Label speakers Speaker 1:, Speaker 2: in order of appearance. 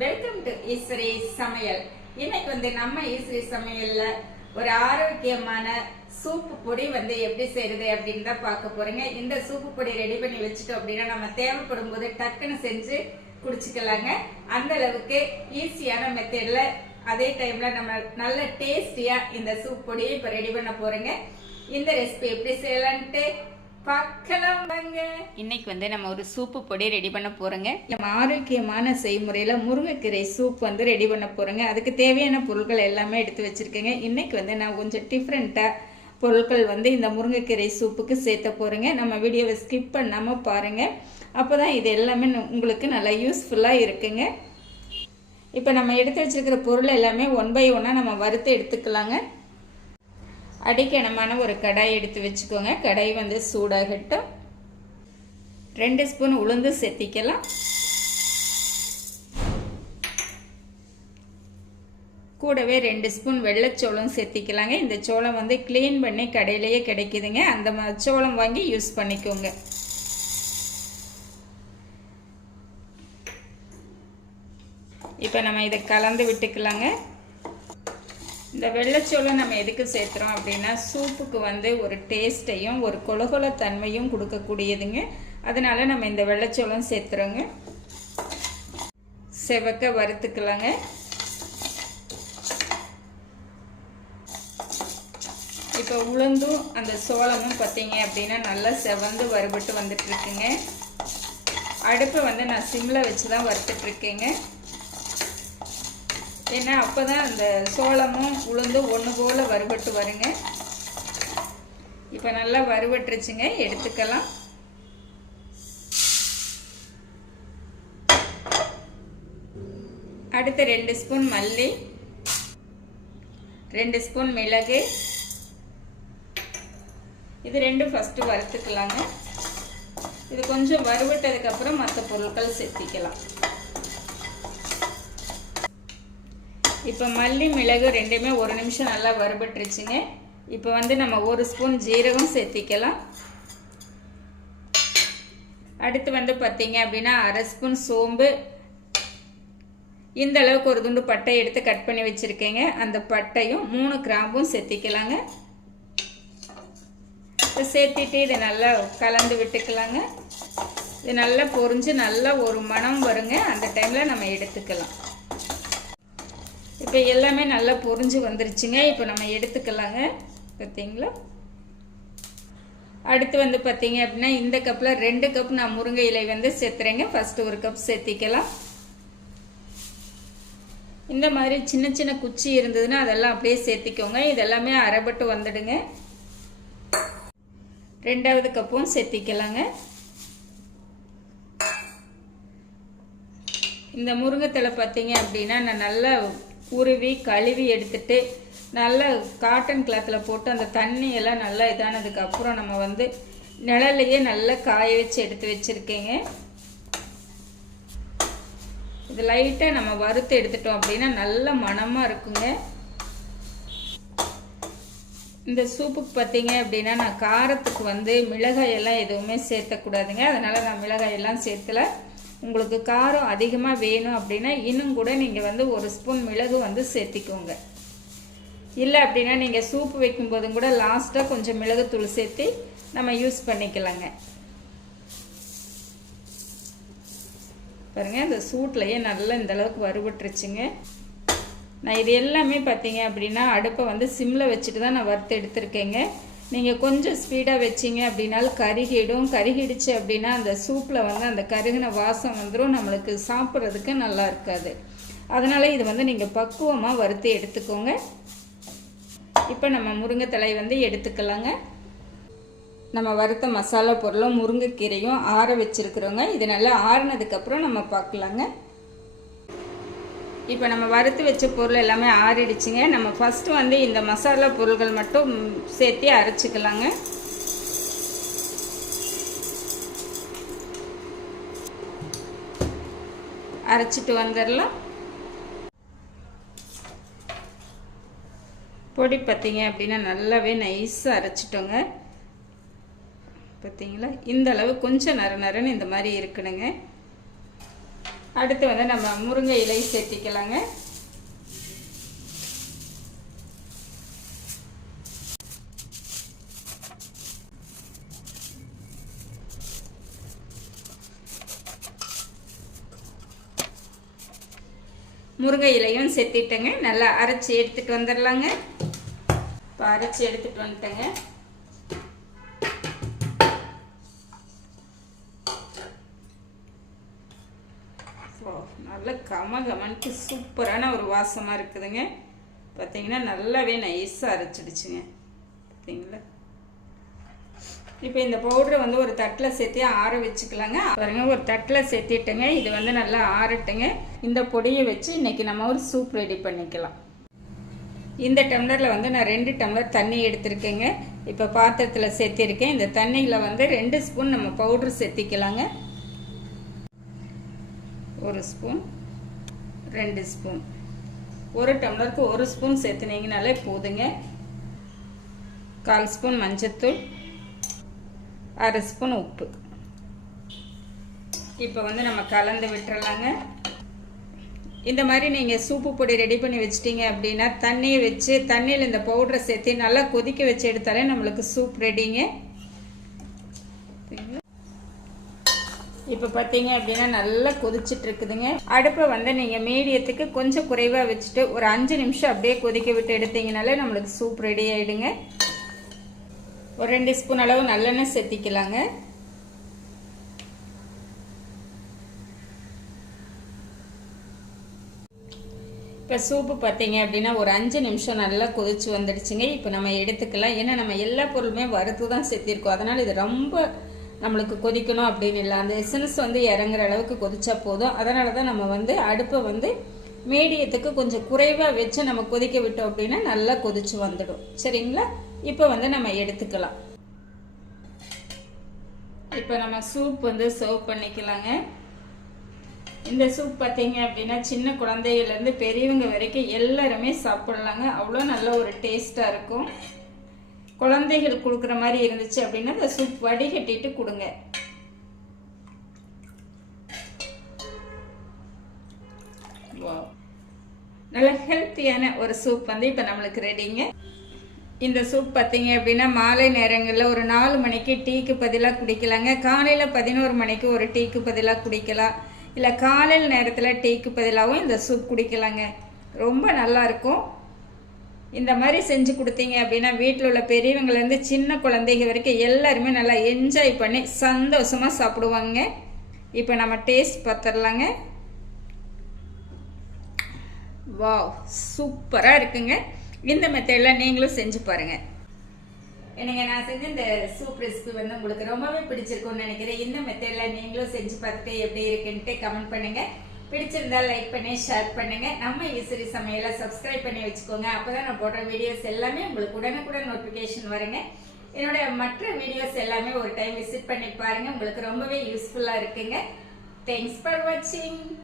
Speaker 1: Welcome to Eswari சமையல். இன்னைக்கு வந்து நம்ம ஈஸ்வரி சமையல்ல ஒரு ஆரோக்கியமான சூப்பு பொடி வந்து எப்படி செய்யறது அப்படின்னு தான் பார்க்க போறீங்க. இந்த சூப்பு பொடி ரெடி பண்ணி வச்சுட்டோம் அப்படின்னா நம்ம தேவைப்படும் போது டக்குன்னு செஞ்சு குடிச்சுக்கலாங்க. அந்த அளவுக்கு ஈஸியான மெத்தட்ல அதே டைம்ல நம்ம நல்ல டேஸ்டியா இந்த சூப் பொடியை இப்ப ரெடி பண்ண போறேங்க. இந்த ரெசிபி எப்படி செய்யலான்ட்டு பார்க்கலாம் வாங்க இன்னைக்கு வந்து நம்ம ஒரு சூப்பு பொடி ரெடி பண்ண போறோங்க. நம்ம ஆரோக்கியமான செய்முறையில முருங்கைக்கீரை சூப் வந்து ரெடி பண்ண போறோங்க. அதுக்கு தேவையான பொருட்கள் எல்லாமே எடுத்து வச்சிருக்கேங்க. இன்னைக்கு வந்து நான் கொஞ்சம் டிஃப்ரெண்டா பொருட்கள் வந்து இந்த முருங்கைக்கீரை சூப்புக்கு சேர்த்த போறேங்க. நம்ம வீடியோவை ஸ்கிப் பண்ணாம பாருங்க. அப்போதான் இது எல்லாமே உங்களுக்கு நல்லா யூஸ்ஃபுல்லா இருக்குங்க. இப்போ நம்ம எடுத்து வச்சிருக்கிற பொருள் எல்லாமே ஒன் பை ஒன்னாக நம்ம வறுத்து எடுத்துக்கலாங்க. அடிக்கணமான ஒரு கடாய் எடுத்து வச்சுக்கோங்க. கடாய் வந்து சூடாகட்டும். ரெண்டு ஸ்பூன் உளுந்து செத்திக்கலாம். கூடவே ரெண்டு ஸ்பூன் வெள்ளைச்சோளம் சேர்த்திக்கலாங்க இந்த சோளம் வந்து க்ளீன் பண்ணி கடையிலேயே கிடைக்குதுங்க. அந்த சோளம் வாங்கி யூஸ் பண்ணிக்கோங்க. இப்போ நம்ம இதை கலந்து விட்டுக்கலாங்க. இந்த வெள்ளைச்சோளம் நம்ம எதுக்கு சேர்த்துறோம் அப்படின்னா சூப்புக்கு வந்து ஒரு டேஸ்ட்டையும் ஒரு கொலகொல தன்மையும் கொடுக்கக்கூடியதுங்க. அதனால் நம்ம இந்த வெள்ளைச்சோளம் சேர்த்துறோங்க. செவக்க வறுத்துக்கலாங்க. இப்போ உளுந்தும் அந்த சோளமும் பார்த்தீங்க அப்படின்னா நல்லா செவந்து வறுபட்டு வந்துட்டுருக்குங்க அடுப்பை வந்து நான் சிம்மில் வச்சு தான் வறுத்துட்ருக்கேங்க ஏன்னா அப்போ தான் அந்த சோளமும் உளுந்தும் ஒன்று போல் வறுபட்டு வருங்க. இப்போ நல்லா வறுபட்டுருச்சுங்க. எடுத்துக்கலாம். அடுத்து ரெண்டு ஸ்பூன் மல்லி. ரெண்டு ஸ்பூன் மிளகு. இது ரெண்டும் ஃபஸ்ட்டு வறுத்துக்கலாங்க. இது கொஞ்சம் வறுவிட்டதுக்கப்புறம் மற்ற பொருட்கள் சேர்த்திக்கலாம். இப்போ மல்லி மிளகு ரெண்டுமே ஒரு நிமிஷம் நல்லா வறுபட்டுருச்சுங்க. இப்போ வந்து நம்ம ஒரு ஸ்பூன் ஜீரகம் சேர்த்திக்கலாம். அடுத்து வந்து பார்த்தீங்க அப்படின்னா அரை ஸ்பூன் சோம்பு. இந்த அளவுக்கு ஒரு துண்டு பட்டை எடுத்து கட் பண்ணி வச்சுருக்கேங்க. அந்த பட்டையும் மூணு கிராம்பும் சேர்த்திக்கலாங்க. இப்போ சேர்த்திட்டு இதை நல்லா கலந்து விட்டுக்கலாங்க. இது நல்லா பொரிஞ்சு நல்லா ஒரு மணம் வருங்க. அந்த டைமில் நம்ம எடுத்துக்கலாம். இப்போ எல்லாமே நல்லா பொறிஞ்சு வந்துருச்சுங்க. இப்போ நம்ம எடுத்துக்கலாங்க. பார்த்தீங்களா அடுத்து வந்து பார்த்தீங்க அப்படின்னா இந்த கப்பில் ரெண்டு கப் நான் முருங்கை இலை வந்து சேர்த்துறேங்க. ஃபஸ்ட்டு ஒரு கப் சேர்த்திக்கலாம். இந்த மாதிரி சின்ன சின்ன குச்சி இருந்ததுன்னா அதெல்லாம் அப்படியே சேர்த்திக்கோங்க. இதெல்லாமே அரைபட்டு வந்துடுங்க. ரெண்டாவது கப்பும் சேர்த்திக்கலாங்க. இந்த முருங்கைத்தலை பார்த்தீங்க அப்படின்னா நான் நல்லா உருவி கழுவி எடுத்துட்டு நல்லா காட்டன் கிளாத்தில் போட்டு அந்த தண்ணியெல்லாம் நல்லா இதானதுக்கு அப்புறம் நம்ம வந்து நிழல்லையே நல்லா காய வச்சு எடுத்து வச்சுருக்கேங்க. இது லைட்டாக நம்ம வறுத்து எடுத்துட்டோம் அப்படின்னா நல்ல மணமாக இருக்குங்க. இந்த சூப்புக்கு பார்த்தீங்க அப்படின்னா நான் காரத்துக்கு வந்து மிளகாய் எல்லாம் எதுவுமே சேர்த்தக்கூடாதுங்க. அதனால் நான் மிளகாயெல்லாம் சேர்த்துல. உங்களுக்கு காரம் அதிகமாக வேணும் அப்படின்னா இன்னும் கூட நீங்கள் வந்து ஒரு ஸ்பூன் மிளகு வந்து சேர்த்திக்கோங்க. இல்லை அப்படின்னா நீங்கள் சூப்பு வைக்கும்போதும் கூட லாஸ்ட்டாக கொஞ்சம் மிளகுத்தூள் சேர்த்து நம்ம யூஸ் பண்ணிக்கலாங்க. பாருங்கள் இந்த சூட்லேயே நல்லா இந்த அளவுக்கு வறுபட்டுருச்சுங்க. நான் இது எல்லாமே பார்த்தீங்க அப்படின்னா அடுப்பை வந்து சிம்மில் வச்சுட்டு தான் நான் வறுத்து எடுத்திருக்கேங்க. நீங்கள் கொஞ்சம் ஸ்பீடாக வச்சீங்க அப்படின்னாலும் கருகிடும். கருகிடுச்சு அப்படின்னா அந்த சூப்பில் வந்து அந்த கருகின வாசம் வந்துடும் நம்மளுக்கு சாப்பிட்றதுக்கு நல்லா இருக்காது. அதனால் இது வந்து நீங்கள் பக்குவமாக வறுத்து எடுத்துக்கோங்க. இப்போ நம்ம முருங்கைத்தலை வந்து எடுத்துக்கலாங்க. நம்ம வறுத்த மசாலா பொருளும் முருங்கைக்கீரையும் ஆற வச்சுருக்குறோங்க. இது நல்லா ஆறுனதுக்கப்புறம் நம்ம பார்க்கலாங்க இப்போ நம்ம வறுத்து வச்ச பொருள் எல்லாமே ஆறிடுச்சுங்க. நம்ம ஃபஸ்ட்டு வந்து இந்த மசாலா பொருள்கள் மட்டும் சேர்த்து அரைச்சிக்கலாங்க. அரைச்சிட்டு வந்துடலாம். பொடி பார்த்தீங்க அப்படின்னா நல்லாவே நைஸாக அரைச்சிட்டோங்க. பார்த்தீங்களா இந்த அளவு கொஞ்சம் நர நரன்னு இந்த மாதிரி இருக்கணுங்க. அடுத்து வந்து நம்ம முருங்கை இலை சேர்த்திக்கலாங்க. முருங்கை இலையும் சேர்த்திட்டேங்க. நல்லா அரைச்சி எடுத்துட்டு வந்துடலாங்க இப்போ அரைச்சி எடுத்துட்டு வந்துட்டேங்க. கம கமன்ட்டு சூப்பரான ஒரு வாசமாக இருக்குதுங்க. பார்த்தீங்கன்னா நல்லாவே நைஸாக அரைச்சிடுச்சுங்க. பார்த்தீங்களா இப்போ இந்த பவுடரை வந்து ஒரு தட்டில் சேர்த்து ஆற வச்சுக்கலாங்க. பாருங்க ஒரு தட்டில் சேர்த்திட்டுங்க. இது வந்து நல்லா ஆறட்டுங்க. இந்த பொடியை வச்சு இன்றைக்கி நம்ம ஒரு சூப் ரெடி பண்ணிக்கலாம். இந்த டம்ளரில் வந்து நான் ரெண்டு டம்ளர் தண்ணி எடுத்திருக்கேங்க. இப்போ பாத்திரத்தில் சேர்த்திருக்கேன். இந்த தண்ணியில் வந்து ரெண்டு ஸ்பூன் நம்ம பவுட்ரு சேர்த்திக்கலாங்க. ஒரு ஸ்பூன். ரெண்டு ஸ்பூன். ஒரு டம்ளருக்கு ஒரு ஸ்பூன் சேர்த்துனீங்கனாலே போதுங்க. கால் ஸ்பூன் மஞ்சத்தூள். அரை ஸ்பூன் உப்பு. இப்போ வந்து நம்ம கலந்து விட்டுறலாங்க. இந்த மாதிரி நீங்கள் சூப்பு பொடி ரெடி பண்ணி வச்சிட்டிங்க அப்படின்னா தண்ணியை வச்சு தண்ணியில் இந்த பவுடரை சேர்த்து நல்லா கொதிக்க வச்சு எடுத்தாலே நம்மளுக்கு சூப் ரெடிங்க. இப்போ பார்த்தீங்க அப்படின்னா நல்லா கொதிச்சிட்டு இருக்குதுங்க. அடுப்பை வந்து நீங்கள் மீடியத்துக்கு கொஞ்சம் குறைவாக வச்சுட்டு ஒரு அஞ்சு நிமிஷம் அப்படியே கொதிக்க விட்டு எடுத்தீங்கனாலே நம்மளுக்கு சூப் ரெடி ஆகிடுங்க ஒரு ரெண்டு ஸ்பூன் அளவு நல்லெண்ணெய் சேர்த்திக்கலாங்க. இப்போ சூப்பு பார்த்தீங்க அப்படின்னா ஒரு அஞ்சு நிமிஷம் நல்லா கொதிச்சு வந்துடுச்சுங்க. இப்போ நம்ம எடுத்துக்கலாம். ஏன்னா நம்ம எல்லா பொருளுமே வறுத்து தான் சேர்த்திருக்கோம். அதனால் இது ரொம்ப நம்மளுக்கு கொதிக்கணும் அப்படின்னு இல்லை. அந்த எசன்ஸ் வந்து இறங்குற அளவுக்கு கொதிச்சா போதும். அதனால தான் நம்ம வந்து அடுப்பை வந்து மீடியத்துக்கு கொஞ்சம் குறைவாக வச்சு நம்ம கொதிக்க விட்டோம் அப்படின்னா நல்லா கொதிச்சு வந்துடும். சரிங்களா? இப்போ வந்து நம்ம எடுத்துக்கலாம். இப்போ நம்ம சூப் வந்து சர்வ் பண்ணிக்கலாங்க. இந்த சூப் பார்த்தீங்க அப்படின்னா சின்ன குழந்தைகள்லேருந்து பெரியவங்க வரைக்கும் எல்லாருமே சாப்பிட்லாங்க. அவ்வளோ நல்ல ஒரு டேஸ்ட்டாக இருக்கும். குழந்தைகள் கொடுக்குற மாதிரி இருந்துச்சு அப்படின்னா இந்த சூப் வடிகட்டிட்டு கொடுங்க. நல்ல ஹெல்த்தியான ஒரு சூப் வந்து இப்போ நம்மளுக்கு ரெடிங்க இந்த சூப் பார்த்தீங்க அப்படின்னா மாலை நேரங்களில் ஒரு நாலு மணிக்கு டீக்கு பதிலாக குடிக்கலாங்க. காலையில் பதினோரு மணிக்கு ஒரு டீக்கு பதிலாக குடிக்கலாம். இல்லை காலையில் நேரத்தில் டீக்கு பதிலாகவும் இந்த சூப் குடிக்கலாங்க. ரொம்ப நல்லா இருக்கும். இந்த மாதிரி செஞ்சு கொடுத்தீங்க அப்படின்னா வீட்டில் உள்ள பெரியவங்கலேருந்து சின்ன குழந்தைங்க வரைக்கும் எல்லாருமே நல்லா என்ஜாய் பண்ணி சந்தோஷமாக சாப்பிடுவாங்க. இப்போ நம்ம டேஸ்ட் பார்த்துடலாங்க. வாவ் சூப்பராக இருக்குங்க. இந்த மெத்தடில் நீங்களும் செஞ்சு பாருங்கள் எனக்கு நான் செஞ்ச இந்த சூப் ரெசிபி வந்து உங்களுக்கு ரொம்பவே பிடிச்சிருக்கும்னு நினைக்கிறேன். இந்த மெத்தடில் நீங்களும் செஞ்சு பார்த்துட்டு எப்படி இருக்குன்ட்டு கமெண்ட் பண்ணுங்கள் பிடிச்சிருந்தா லைக் பண்ணி ஷேர் பண்ணுங்க. நம்ம ஈஸ்வரி சமையலை சப்ஸ்கிரைப் பண்ணி வச்சுக்கோங்க. அப்போதான் நான் போடுற வீடியோஸ் எல்லாமே உங்களுக்கு உடனுக்குடன் நோட்டிஃபிகேஷன் வருங்க. என்னோட மற்ற வீடியோஸ் எல்லாமே ஒரு டைம் விசிட் பண்ணி பாருங்க. உங்களுக்கு ரொம்பவே யூஸ்ஃபுல்லா இருக்குங்க. தேங்க்ஸ் ஃபார் வாட்சிங்